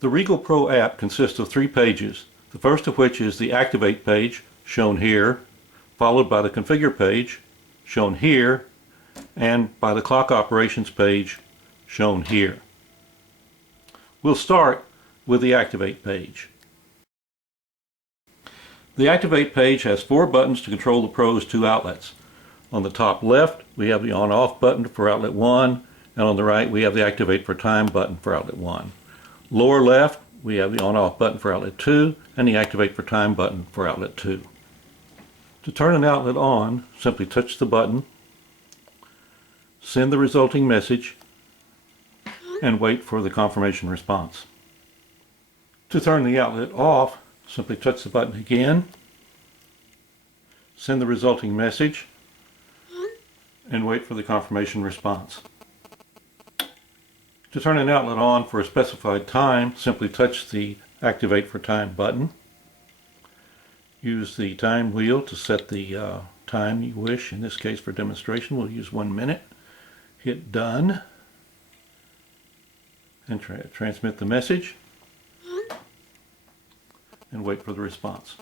The REGAL Pro app consists of 3 pages, the first of which is the Activate page, shown here, followed by the Configure page, shown here, and by the Clock Operations page, shown here. We'll start with the Activate page. The Activate page has 4 buttons to control the Pro's 2 outlets. On the top left, we have the on-off button for outlet 1, and on the right, we have the Activate for Time button for outlet 1. Lower left, we have the on-off button for outlet 2 and the Activate for Time button for outlet 2. To turn an outlet on, simply touch the button, send the resulting message, and wait for the confirmation response. To turn the outlet off, simply touch the button again, send the resulting message, and wait for the confirmation response. To turn an outlet on for a specified time, simply touch the Activate for Time button. Use the time wheel to set the time you wish. In this case, for demonstration, we'll use 1 minute. Hit Done and transmit the message and wait for the response.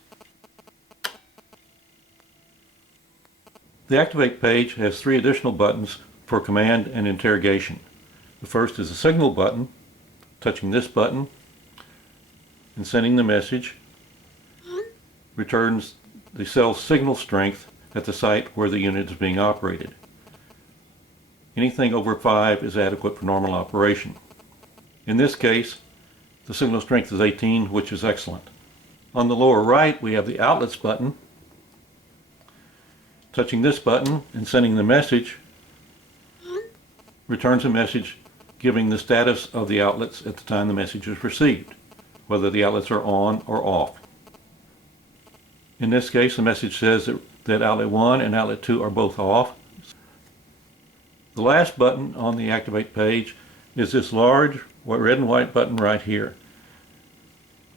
The Activate page has 3 additional buttons for command and interrogation. The first is the Signal button. Touching this button and sending the message returns the cell signal strength at the site where the unit is being operated. Anything over 5 is adequate for normal operation. In this case, the signal strength is 18, which is excellent. On the lower right, we have the Outlets button. Touching this button and sending the message returns a message giving the status of the outlets at the time the message is received, whether the outlets are on or off. In this case, the message says that outlet 1 and outlet 2 are both off. The last button on the Activate page is this large red and white button right here.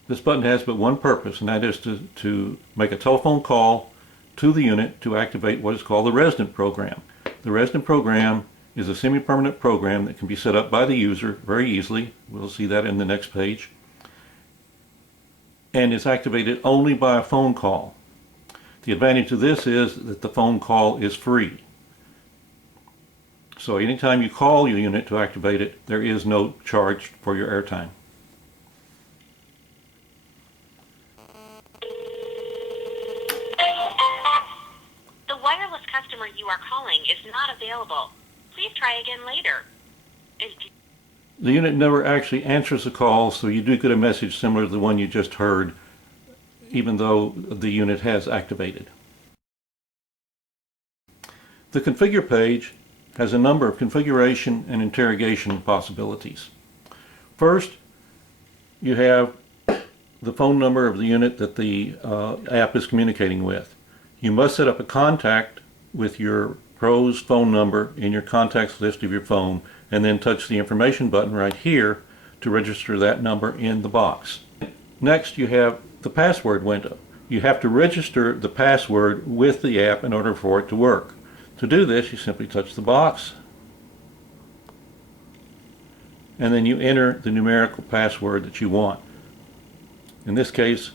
This button has but one purpose, and that is to make a telephone call to the unit to activate what is called the resident program. The resident program is a semi-permanent program that can be set up by the user very easily. We'll see that in the next page. And is activated only by a phone call. The advantage of this is that the phone call is free. So anytime you call your unit to activate it, there is no charge for your airtime. The wireless customer you are calling is not available. Please try again later. The unit never actually answers the call, so you do get a message similar to the one you just heard, even though the unit has activated. The Configure page has a number of configuration and interrogation possibilities. First, you have the phone number of the unit that the app is communicating with. You must set up a contact with your Pro's phone number in your contacts list of your phone, and then touch the information button right here to register that number in the box. Next, you have the password window. You have to register the password with the app in order for it to work. To do this, you simply touch the box, and then you enter the numerical password that you want. In this case,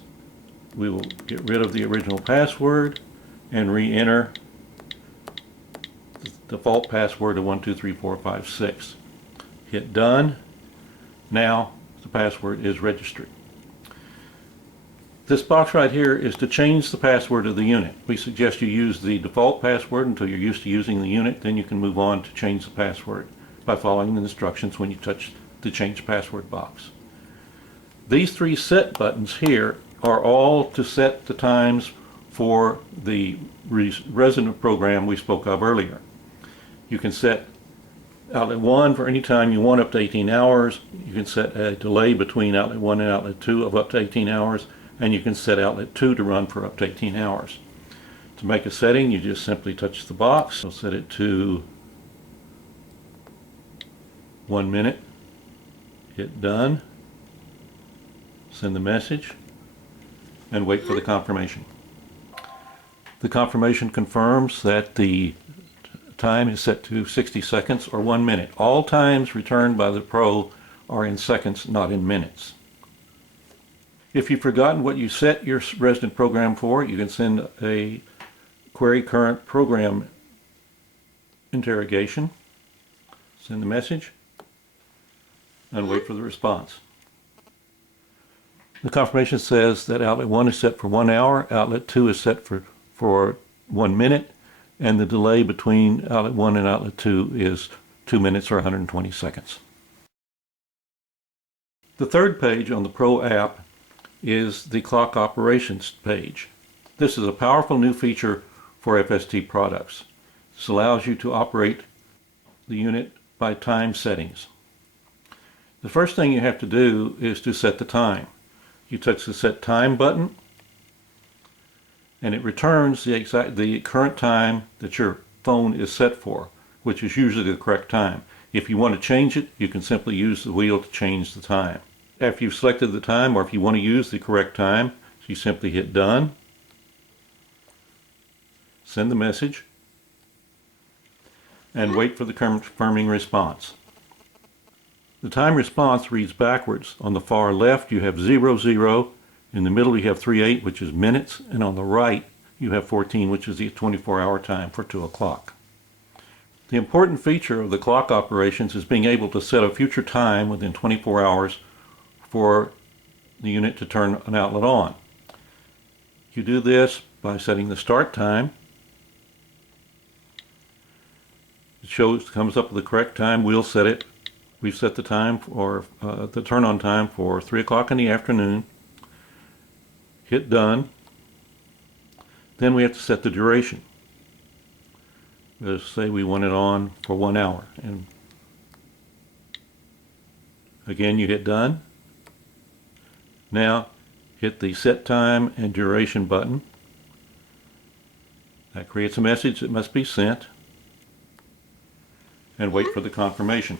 we will get rid of the original password and re-enter the default password of 123456. Hit Done. Now the password is registered. This box right here is to change the password of the unit. We suggest you use the default password until you're used to using the unit, then you can move on to change the password by following the instructions when you touch the Change Password box. These 3 set buttons here are all to set the times for the resident program we spoke of earlier. You can set outlet 1 for any time you want up to 18 hours. You can set a delay between outlet 1 and outlet 2 of up to 18 hours. And you can set outlet 2 to run for up to 18 hours. To make a setting, you just simply touch the box. I'll set it to 1 minute. Hit Done. Send the message and wait for the confirmation. The confirmation confirms that the time is set to 60 seconds or 1 minute. All times returned by the Pro are in seconds, not in minutes. If you've forgotten what you set your resident program for, you can send a query current program interrogation, send the message, and wait for the response. The confirmation says that outlet 1 is set for 1 hour, outlet 2 is set for 1 minute, and the delay between outlet 1 and outlet 2 is 2 minutes or 120 seconds. The third page on the Pro app is the clock operations page. This is a powerful new feature for FST products. This allows you to operate the unit by time settings. The first thing you have to do is to set the time. You touch the Set Time button, and it returns the current time that your phone is set for, which is usually the correct time. If you want to change it, you can simply use the wheel to change the time. After you've selected the time, or if you want to use the correct time, you simply hit Done, send the message, and wait for the confirming response. The time response reads backwards. On the far left you have 00, in the middle you have 38, which is minutes, and on the right you have 14, which is the 24-hour time for 2 o'clock. The important feature of the clock operations is being able to set a future time within 24 hours for the unit to turn an outlet on. You do this by setting the start time. It comes up with the correct time. We'll set it. We've set the time for the turn on time for 3 o'clock in the afternoon. Hit Done. Then we have to set the duration. Let's say we want it on for 1 hour. And again, you hit Done. Now hit the Set Time and Duration button. That creates a message that must be sent. And wait for the confirmation.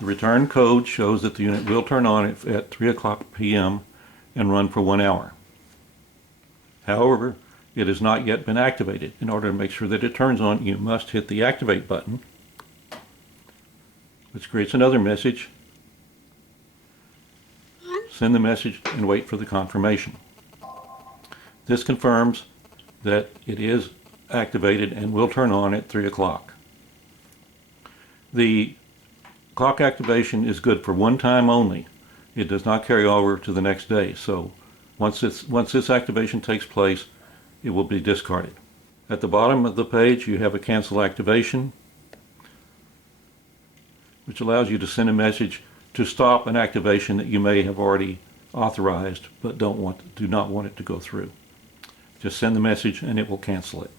The return code shows that the unit will turn on at 3 o'clock p.m. and run for 1 hour. However, it has not yet been activated. In order to make sure that it turns on, you must hit the Activate button, which creates another message. Send the message and wait for the confirmation. This confirms that it is activated and will turn on at 3 o'clock. The clock activation is good for one time only. It does not carry over to the next day. So once this activation takes place, it will be discarded. At the bottom of the page, you have a cancel activation, which allows you to send a message to stop an activation that you may have already authorized but do not want it to go through. Just send the message and it will cancel it.